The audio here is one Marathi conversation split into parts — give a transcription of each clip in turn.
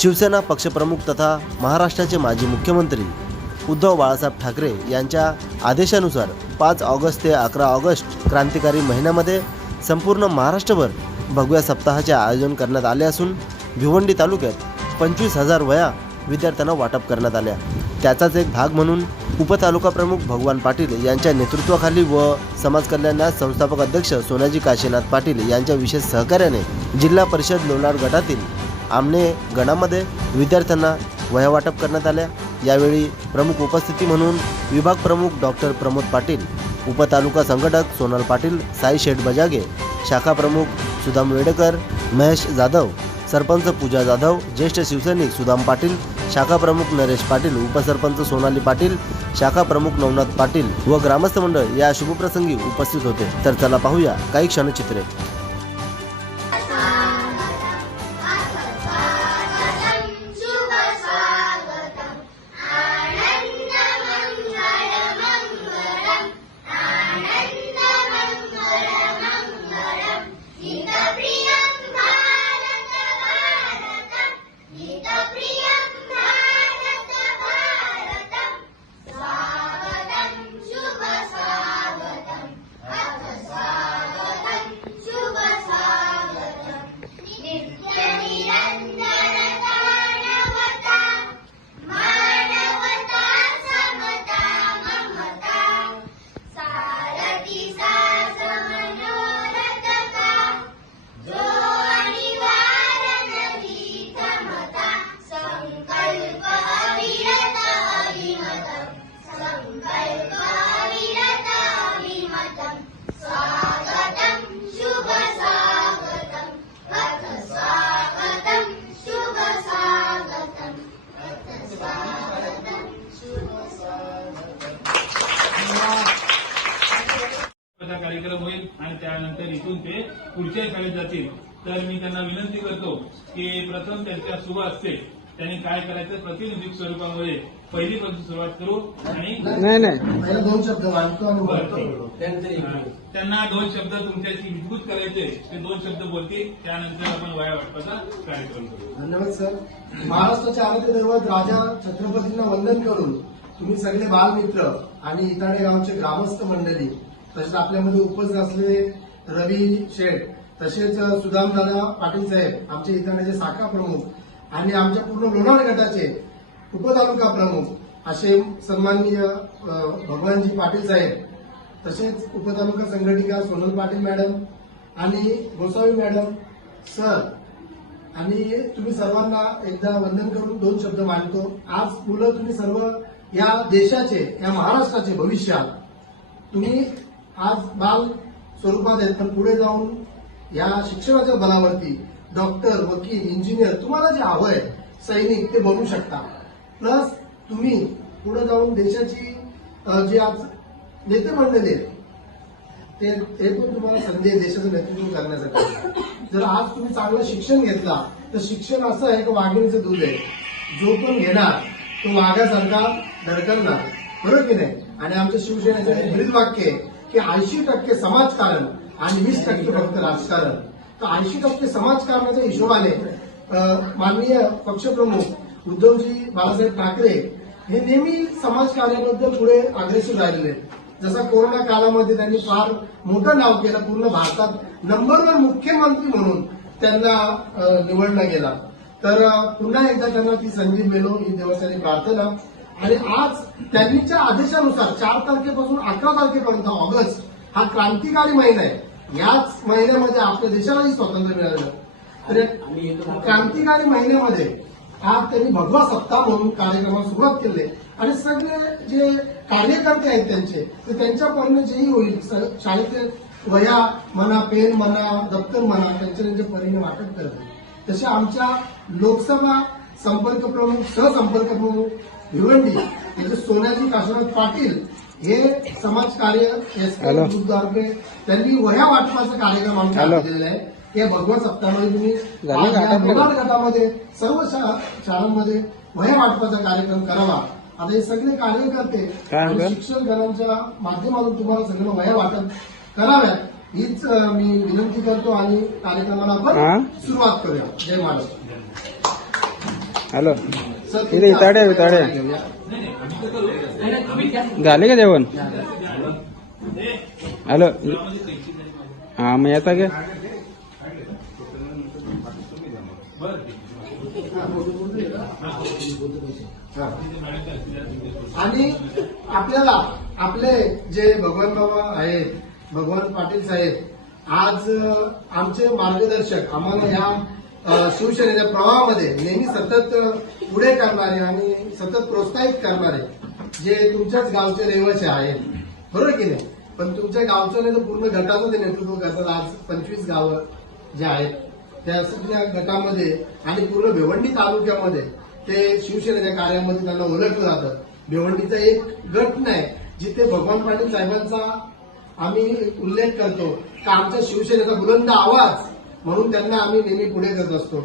शिवसेना पक्षप्रमुख तथा महाराष्ट्राचे माजी मुख्यमंत्री उद्धव बाळासाहेब ठाकरे यांच्या आदेशानुसार 5 ऑगस्ट ते 11 ऑगस्ट क्रांतिकारी महिन्यामध्ये संपूर्ण महाराष्ट्रभर भगव्या सप्ताहाचे आयोजन करण्यात आले असून भिवंडी तालुक्यात 25,000 वह्या विद्यार्थ्यांना वाटप करण्यात आल्या। त्याचाच एक भाग म्हणून उपतालुका प्रमुख भगवान पाटील यांच्या नेतृत्वाखाली व समाज कल्याण संस्थापक अध्यक्ष सोनाजी काशीनाथ पाटील यांच्या विशेष सहकार्याने जिल्हा परिषद लोणार गटातील आमने गणामध्ये विद्यार्थ्यांना वह्या वाटप करण्यात आल्या। यावेळी प्रमुख उपस्थिती म्हणून विभाग प्रमुख डॉक्टर प्रमोद पाटील, उपतालुका संघटक सोनल पाटील, साई शेठ बजागे, शाखा प्रमुख सुदाम वेडेकर, महेश जाधव, सरपंच पूजा जाधव, ज्येष्ठ शिवसैनिक सुदाम पाटील, शाखा प्रमुख नरेश पाटील, उपसरपंच सोनाली पाटील, शाखा प्रमुख नवनाथ पाटील व ग्रामस्थ मंडळ या शुभप्रसंगी उपस्थित होते। तर चला पाहूया काही क्षणचित्रे। कार्यक्रम होईल आणि त्यानंतर इथून ते पुढच्या शाळेत जातील। तर मी त्यांना विनंती करतो की प्रथम त्यांच्या सुरुवात असते त्यांनी काय करायचं प्रातिनिधिक स्वरूपामध्ये पहिलीपासून सुरुवात करू आणि नाही 2 शब्द मानतो आणि त्यांना 2 शब्द तुमच्याशी विद्युत करायचे, ते 2 शब्द बोलतील, त्यानंतर आपण वह्या वाटपाचा कार्यक्रम करू। धन्यवाद सर। महाराष्ट्राचे आराध्य दैवत राजा छत्रपतींना वंदन करून तुम्ही सगळे बालमित्र आणि इताडे गावचे ग्रामस्थ मंडळी, तसेच आपल्यामध्ये उपस्थित असलेले रवी शेठ, तसेच सुदामदादा पाटील साहेब, आमचे इताड्याचे शाखा प्रमुख आणि आमच्या पूर्ण लोणार गटाचे उपतालुका प्रमुख असे सन्माननीय भगवानजी पाटील साहेब, तसेच उपतालुका संघटिका सोनल पाटील मॅडम आणि गोसावी मॅडम सर, आणि तुम्ही सर्वांना एकदा वंदन करून 2 शब्द मानतो। आज मुलं तुम्ही सर्व या देशाचे, या महाराष्ट्राचे भविष्यात तुम्ही आज बाल स्वरूपात आहेत, पण पुढे जाऊन या शिक्षणाच्या बलावरती डॉक्टर, वकील, इंजिनियर, तुम्हाला जे हवं आहे सैनिक, ते बनू शकता। प्लस तुम्ही पुढे जाऊन देशाची जे आज नेते मंडळी आहेत ते पण तुम्हाला संधी आहे देशाचं नेतृत्व करण्यासाठी। जर आज तुम्ही चांगलं शिक्षण घेतला तर शिक्षण असं आहे की वाघिणीचं दूध आहे, जो पण घेणार तो वाघासारखा धडकणार, बरोबर की नाही। आणि आमच्या शिवसेनेचं ब्रीद वाक्य आहे की 80% समाजकारण आणि 20% फक्त राजकारण। तर 80% समाजकारणाच्या हिशोबाने माननीय पक्षप्रमुख उद्धवजी बाळासाहेब ठाकरे हे नेहमी समाजकार्याबद्दल पुढे अग्रेसिव्ह राहिलेले। जसा कोरोना काळामध्ये त्यांनी फार मोठं नाव केलं, पूर्ण भारतात नंबर 1 मुख्यमंत्री म्हणून त्यांना निवडला गेला। तर पुन्हा एकदा त्यांना ती संधी मिळो ही देवासाठी प्रार्थना। आणि आज त्यांच्या आदेशानुसार 4 तारखेपासून 11 तारखेपर्यंत ऑगस्ट हा क्रांतिकारी महिना आहे। याच महिन्यामध्ये आपल्या देशालाही स्वातंत्र्य मिळालं। तर क्रांतिकारी महिन्यामध्ये आज त्यांनी भगवा सप्ताह म्हणून कार्यक्रमाला सुरुवात केली आणि सगळे जे कार्यकर्ते आहेत त्यांचे, तर त्यांच्यापर्यंत जेही होईल शाळेतले वह्या म्हणा, पेन म्हणा, दप्तर म्हणा, त्यांच्या परीने वाटप करत। तसे आमच्या लोकसभा संपर्क प्रमुख, सहसंपर्क प्रमुख भिवंडी याचे सोनाजी काशीनाथ पाटील हे समाजकार्य द्वारे त्यांनी वह्या वाटपाचा कार्यक्रम आमच्या केलेला आहे। या भगवा सप्ताहामध्ये तुम्ही लोणार गटामध्ये सर्व शाळांमध्ये वह्या वाटपाचा कार्यक्रम करावा। आता हे सगळे कार्यकर्ते शिक्षक गणांच्या माध्यमातून तुम्हाला सगळं वह्या वाटप कराव्यात हीच मी विनंती करतो आणि कार्यक्रमाला आपण सुरुवात करूया। जय महाराष्ट्र। हॅलो सर, इथे इताडे झाले का जेवण? हॅलो हा मग येता का? आणि आपल्याला आपले जे भगवान बाबा आहेत, भगवान पाटील साहेब आज आमचे मार्गदर्शक, आम्हाला ह्या शिवसेनेच्या प्रवाहामध्ये नेहमी सतत पुढे करणारे आणि सतत प्रोत्साहित करणारे जे तुमच्याच गावचे रहिवासी आहेत, बरोबर की नाही? पण तुमच्या गावचं नाही तर पूर्ण गटाचं ते नेतृत्व करतात. आज 25 गावं जे आहेत त्या सगळ्या गटामध्ये आणि पूर्ण भिवंडी तालुक्यामध्ये ते शिवसेनेच्या कार्यामध्ये त्यांना ओळखलं जातं. भिवंडीचा एक गट नाही जिथे भगवान पाटील साहेबांचा आम्ही उल्लेख करतो का आमच्या शिवसेनेचा बुलंद आवाज म्हणून त्यांना आम्ही नेहमी पुढे करत असतो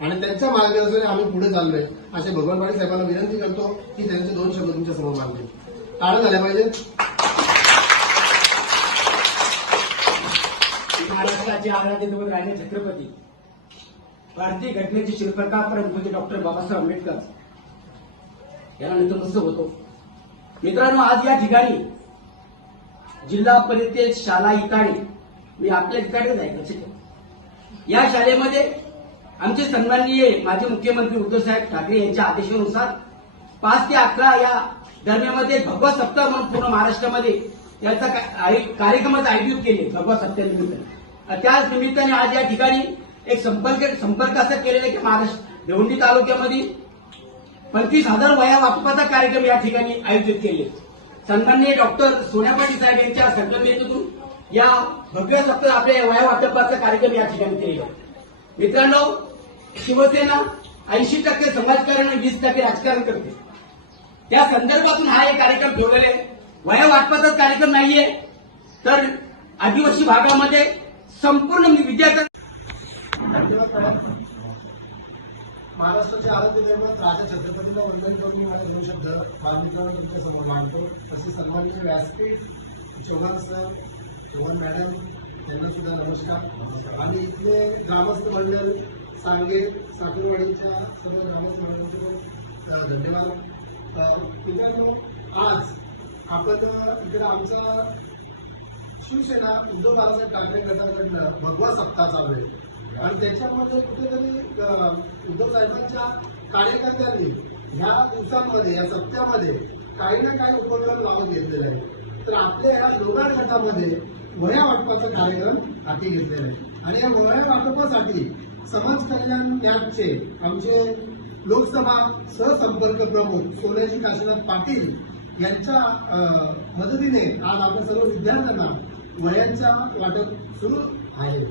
आणि त्यांच्या मार्गदर्शनाने आम्ही पुढे चाललोय. असे भगवान पाटील साहेबांना विनंती करतो की त्यांचे 2 शब्द तुमच्या समोर मांडतील. टाळं झाल्या पाहिजेत. महाराष्ट्राचे आराध्य दैवत राजे छत्रपती भारतीय घटनेचे शिल्पकार परमपूज्य डॉक्टर बाबासाहेब आंबेडकर यांना नेतृत्व होतो. मित्रांनो, आज या ठिकाणी जिल्हा परिषद शाळा इटाळी, मी आपल्या ठिकाणीच आहे लक्षात ठेवा. या शाळेमध्ये आमचे सन्माननीय माजी मुख्यमंत्री उद्धवसाहेब ठाकरे यांच्या आदेशानुसार 5 ते 11 या दरम्यानमध्ये भगवा सप्ताह म्हणून पूर्ण महाराष्ट्रामध्ये याचा कार्यक्रमाचं आयोजित केले. भगवा सप्ताहानिमित्त त्याच निमित्ताने आज या ठिकाणी एक संपर्क असं केलेला आहे की महाराष्ट्र भिवंडी तालुक्यामध्ये 25,000 वया वाटपाचा कार्यक्रम या ठिकाणी आयोजित केले. सन्माननीय डॉक्टर सोन्या पाटील साहेब यांच्या संकल्पनेतून या भव्य सप्ताह आपल्या वया वाटपाचा कार्यक्रम या ठिकाणी केलेला. मित्रांनो, शिवसेना 80% समाजकारण आणि 20% राजकारण करते. त्या संदर्भातून हा एक कार्यक्रम ठेवलेला आहे. वया वाटपाचाच कार्यक्रम नाहीये तर आदिवासी भागामध्ये संपूर्ण विद्यार्थ्यांना महाराष्ट्राचे आराध्य दैवत राजा छत्रपतींना वंदन करून मी माझे 2 शब्द बालमित्रांनो तुमच्या समोर मांडतो. तसे सन्माननीय व्यासपीठ चव्हाण सर, चव्हाण मॅडम यांना सुद्धा नमस्कार. आणि इथले ग्रामस्थ मंडळ, सांगे, साखरवाडीच्या सर्व ग्रामस्थ मंडळाचे धन्यवाद. मित्रांनो, आज आपण इकडे आमचा शिवसेना उद्धव बाळासाहेब ठाकरे गटाकडनं भगवा सप्ताह चालू आहे आणि त्याच्यामध्ये कुठेतरी उद्धव साहेबांच्या कार्यकर्त्यांनी ह्या दिवसांमध्ये, या सप्त्यामध्ये काही ना काही उपक्रम लावून घेतलेले आहे. तर आपल्या या लोगाड गटामध्ये वह्या वाटपाचा कार्यक्रम हाती घेतलेला आहे आणि या वह्या वाटपासाठी समाज कल्याण मॅपचे आमचे लोकसभा सहसंपर्क प्रमुख सोन्याजी काशीनाथ पाटील यांच्या मदतीने आज आपल्या सर्व विद्यार्थ्यांना वह्यांच्या वाटप सुरू आहे.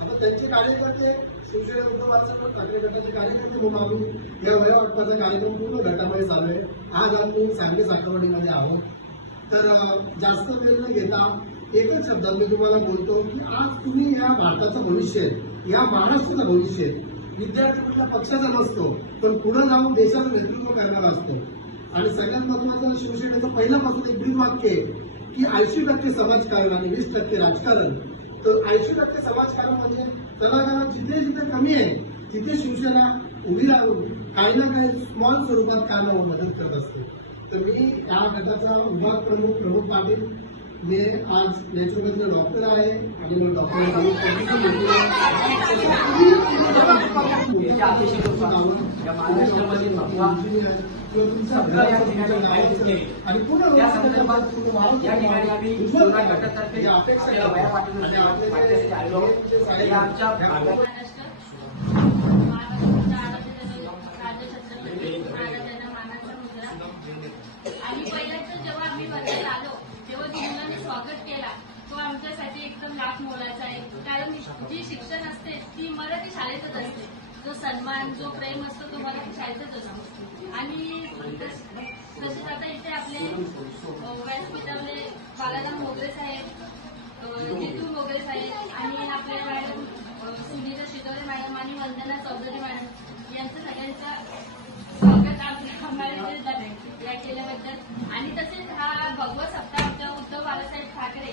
आता त्यांचे कार्यकर्ते शिवसेना उद्धव बाळासाहेब ठाकरे गटाचे कार्यकर्ते म्हणून आम्ही या वह्या वाटपाचा कार्यक्रम पूर्ण गटामध्ये चालू आहे. आज आम्ही सांगे साखरवाडीमध्ये आहोत. तर जास्त वेळ न घेता एकच शब्दात मी तुम्हाला बोलतो की आज तुम्ही या भारताचं भविष्य, या महाराष्ट्राचं भविष्य, विद्यार्थी कुठल्या पक्षाचा नसतो पण पुढे जाऊन देशाचं नेतृत्व करणारा असतो. आणि सगळ्यात महत्वाचं शिवसेनेचं पहिल्यापासून एक ब्रीद वाक्य आहे की 80% समाजकारण आणि 20% राजकारण. तर 80% समाजकारण म्हणजे कलाकारात जिथे जिथे कमी आहे तिथे शिवसेना उभी राहून काही ना काही स्मॉल स्वरूपात कामावर मदत करत असते. तर मी या गटाचा विभाग प्रमुख पाटील, मी आज नॅचरोपॅथीचा डॉक्टर आहे आणि मला डॉक्टर आणि पूर्ण या संदर्भात या ठिकाणी आम्ही सोना गटातर्फे आपल्याला वया वाटण्यासाठी आलो. या आमच्या भागात आणि पहिल्यांदा जेव्हा आम्ही वर्गात आलो तेव्हा जी मुलांनी स्वागत केला तो आमच्यासाठी एकदम लाख मोलाचा आहे. कारण जी शिक्षण असते ती मराठी शाळेतच असते. जो सन्मान, जो प्रेम असतो तो मराठी शाळेतच असतो. आणि तसेच आता इथे आपले व्यासपीठावले बालाराम मोगरे साहेब, जितू मोगरे साहेब आणि आपले मॅडम सुनीता शितोरे मॅडम आणि वंदना चौधरी मॅडम यांचं सगळ्यांचा स्वागत आपल्या केल्याबद्दल. आणि तसेच हा भगवा सप्ताह आमच्या उद्धव बाळासाहेब ठाकरे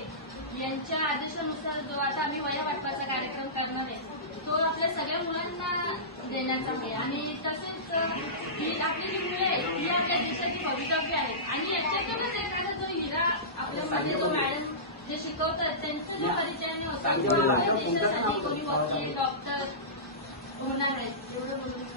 यांच्या आदेशानुसार जो आता आम्ही वया वाटपाचा कार्यक्रम करणार आहे तो आपल्या सगळ्या मुलांना देण्याचा आहे. आणि तसेच म्हणजे तो मॅडम जे शिकवतात त्यांचं जे परिचयाने होतं किंवा आपल्या देशासाठी कोणी वकील डॉक्टर होणार आहेत एवढं बोलून